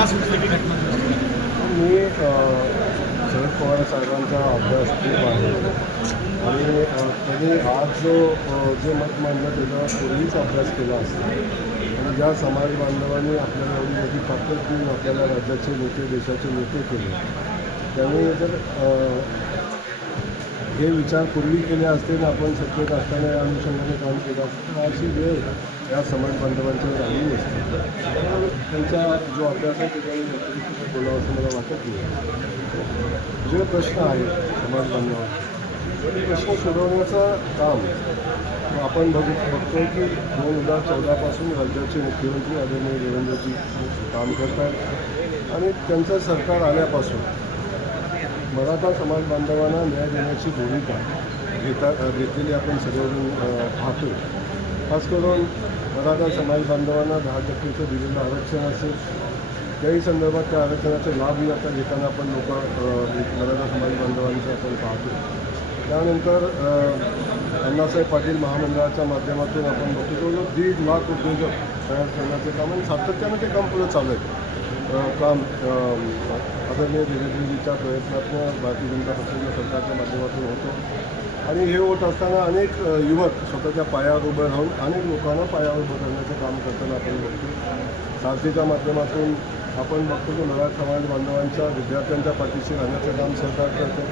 का सुचली की घटना मी शरद पवार साहेबांचा अभ्यास खूप आहे. आणि त्यांनी आज जो जे मत मांडलं त्याचा पूर्वीच अभ्यास केला असतो. आणि ज्या समाज बांधवांनी आपल्याला एवढी मोठी ताकद देऊन आपल्याला राज्याचे नेते देशाचे नेते केले त्यांनी जर हे विचार पूर्वी केले असते ना आपण सत्तेत असताना या अनुषंगाने काम केलं असतं. अशी वेळ या समाज बांधवांच्या आली असते त्यांच्या जो अभ्यास आहे बोलावं असं मला वाटत नाही. जे प्रश्न आहेत समाज बांधवांचे ते प्रश्न सोडवण्याचं काम आपण बघू बघतोय की दोन हजार चौदापासून राज्याचे मुख्यमंत्री आदरणीय देवेंद्रजी काम करतात आणि त्यांचं सरकार आल्यापासून मराठा समाज बांधवांना न्याय देण्याची भूमिका घेता घेतलेली आपण सगळेजण पाहतो खास करून मराठा समाज बांधवांना दहा टक्केचं दिलेलं आरक्षण असेल त्याही संदर्भात त्या आरक्षणाचे लाभही आता घेताना आपण लोक मराठा समाज बांधवांचे आपण पाहतो. त्यानंतर अण्णासाहेब पाटील महामंडळाच्या माध्यमातून आपण बघतो जवळजवळ दीड लाख उद्योजक तयार करण्याचे काम आणि सातत्यानं ते काम पुढे चालू आहे. काम आदरणीय देवेंद्रजीच्या प्रयत्नातून भारतीय जनता पक्षाच्या सरकारच्या माध्यमातून होतो. आणि हे होत असताना अनेक युवक स्वतःच्या पायावर उभं राहून अनेक लोकांना पायावर उभं करण्याचं काम करताना आपण बघतो. सारथीच्या माध्यमातून आपण बघतो की मराठा समाज बांधवांच्या विद्यार्थ्यांच्या पाठीशी राहण्याचं काम सरकार करते.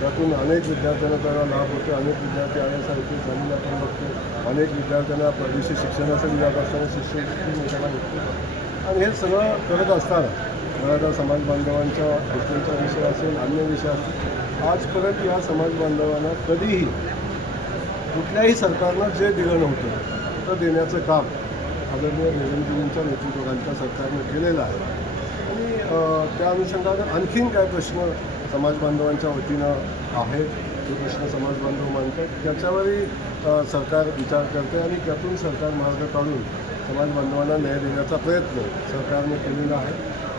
त्यातून अनेक विद्यार्थ्यांना त्याला लाभ होतो. अनेक विद्यार्थी आय एस आय पी झालेले आपण बघतो. अनेक विद्यार्थ्यांना परदेशी शिक्षणासाठी जात असताना शिक्षण मिळताना भेटतो आणि हे सगळं करत असताना मराठा समाज बांधवांच्या गोष्टींचा विषय असेल अन्य विषय असेल आजपर्यंत या समाज बांधवांना कधीही कुठल्याही सरकारनं जे दिलं नव्हतं तर देण्याचं काम आदरणीय निरंजनींच्या नेतृत्वाखालच्या सरकारनं केलेलं आहे. आणि त्या अनुषंगानं आणखीन काय प्रश्न समाज बांधवांच्या वतीनं आहेत ते प्रश्न समाज बांधव मांडतात त्याच्यावरही सरकार विचार करते आणि त्यातून सरकार मार्ग काढून समाज बांधवांना न्याय देण्याचा प्रयत्न सरकारने केलेला आहे.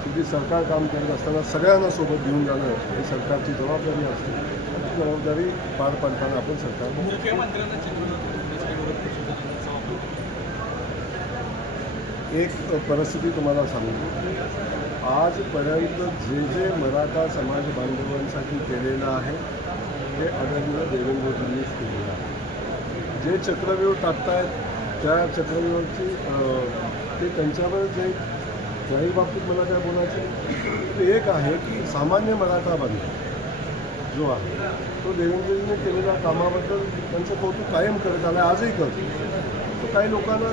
शेवटी सरकार काम करत असताना सगळ्यांना सोबत घेऊन जाणं ही सरकारची जबाबदारी असते. ती जबाबदारी पार पाडताना आपण सरकार एक परिस्थिती तुम्हाला सांगतो. आजपर्यंत जे जे मराठा समाज बांधवांसाठी केलेलं आहे ते आदरणीय देवेंद्रजींनीच केलेलं आहे. जे चक्रव्यूह टाकतायत त्या चक्रव्यूहांची ते त्यांच्यावर जे त्याही बाबतीत मला काय बोलायचं ते एक आहे की सामान्य मराठा बांधव जो आहे तो देवेंद्रजीने केलेल्या कामाबद्दल त्यांचं कौतुक कायम करत आलं आजही करतो. तो काही लोकांना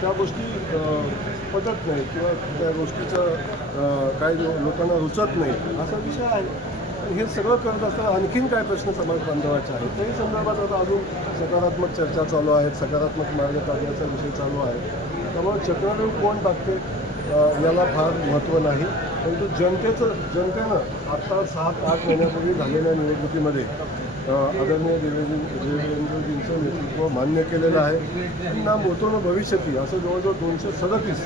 त्या गोष्टी पटत नाही किंवा त्या गोष्टीचं काही लोकांना रुचत नाही. असा विषय आहे. हे सगळं करत असताना आणखीन काय प्रश्न समाज बांधवाचे आहेत? त्याही संदर्भात आता अजून सकारात्मक चर्चा चालू आहेत सकारात्मक मार्ग काढण्याचा विषय चालू आहे. त्यामुळे चक्रव्यूह कोण टाकते याला फार महत्त्व नाही. परंतु जनतेचं जनतेनं आत्ता सात आठ महिन्यापूर्वी झालेल्या निवडणुकीमध्ये आदरणीय देवेंद्र देवेंद्रजींचं नेतृत्व मान्य केलेलं आहे. ना मोठं भविष्यती असं जवळजवळ दोनशे सदतीस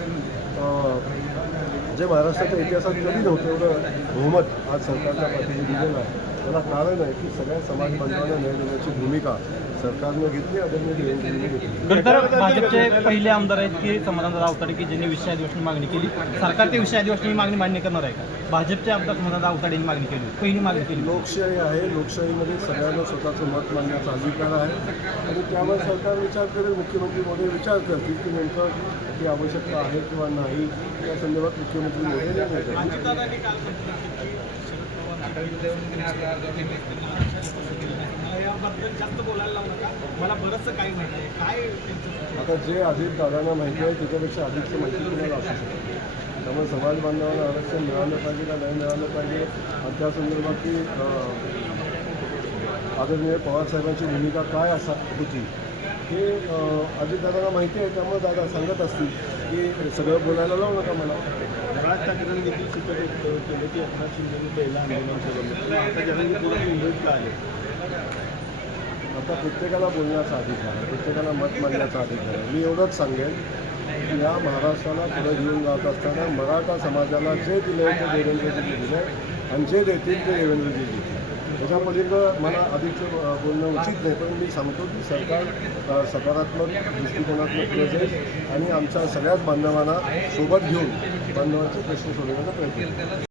जे महाराष्ट्राच्या इतिहासात कधी नव्हतं एवढं बहुमत आज सरकारच्या पाठीशी दिलेलं आहे. त्याला कारण आहे की सगळ्या समाज बांधवांना न्याय देण्याची भूमिका सरकारनं घेतली आदरणीय देवेंद्रजींनी घेतली. तर भाजपचे पहिले आमदार आहेत की समाधान अवताडे की ज्यांनी विषय आदिवासी मागणी केली. सरकार ते विषय आदिवासी मागणी मान्य करणार आहे का? भाजपचे आमदार समाधान अवताडेंनी मागणी केली. पहिली मागणी केली. लोकशाही आहे लोकशाहीमध्ये सगळ्यांना स्वतःचं मत मांडण्याचा अधिकार आहे. आणि त्यावर सरकार विचार करेल मुख्यमंत्री मोदी विचार करतील की नेमकं ती आवश्यकता आहे किंवा नाही. या संदर्भात मुख्यमंत्री मोदी निर्णय जास्त बोलायला लावू नका मला बरंचसं काही माहिती आहे काय आता जे अधिक दादांना माहिती आहे त्याच्यापेक्षा अधिकची माहिती तुम्हाला असू शकते? त्यामुळे समाज बांधवांना आरक्षण मिळालं पाहिजे का नाही मिळालं पाहिजे? आणि त्या संदर्भातली अं, आदरणीय पवारसाहेबांची भूमिका काय असा होती? हे अजितदादांना माहिती आहे त्यामुळे दादा सांगत असतील की सगळं बोलायला लावू नका मला. राज ठाकरेंनी देखील सूचक केलं की एकनाथ शिंदेनी पहिलं आंदोलन केलं. आता मुंबईत आले आता प्रत्येकाला बोलण्याचा अधिकार आहे प्रत्येकाला मत मांडण्याचा अधिकार आहे. मी एवढंच सांगेन की या महाराष्ट्राला पुढे घेऊन जात असताना मराठा समाजाला जे दिलं आहे ते देवेंद्रजी दिलं आहे आणि जे देतील ते देवेंद्रजी देतील त्याच्या मला अधिक बोलणं उचित नाही पण मी सांगतो की सरकार सकारात्मक दृष्टिकोनात्मक पुढे जाईल आणि आमच्या सगळ्याच बांधवांना सोबत घेऊन बांधवांचे प्रश्न सोडवण्याचा प्रयत्न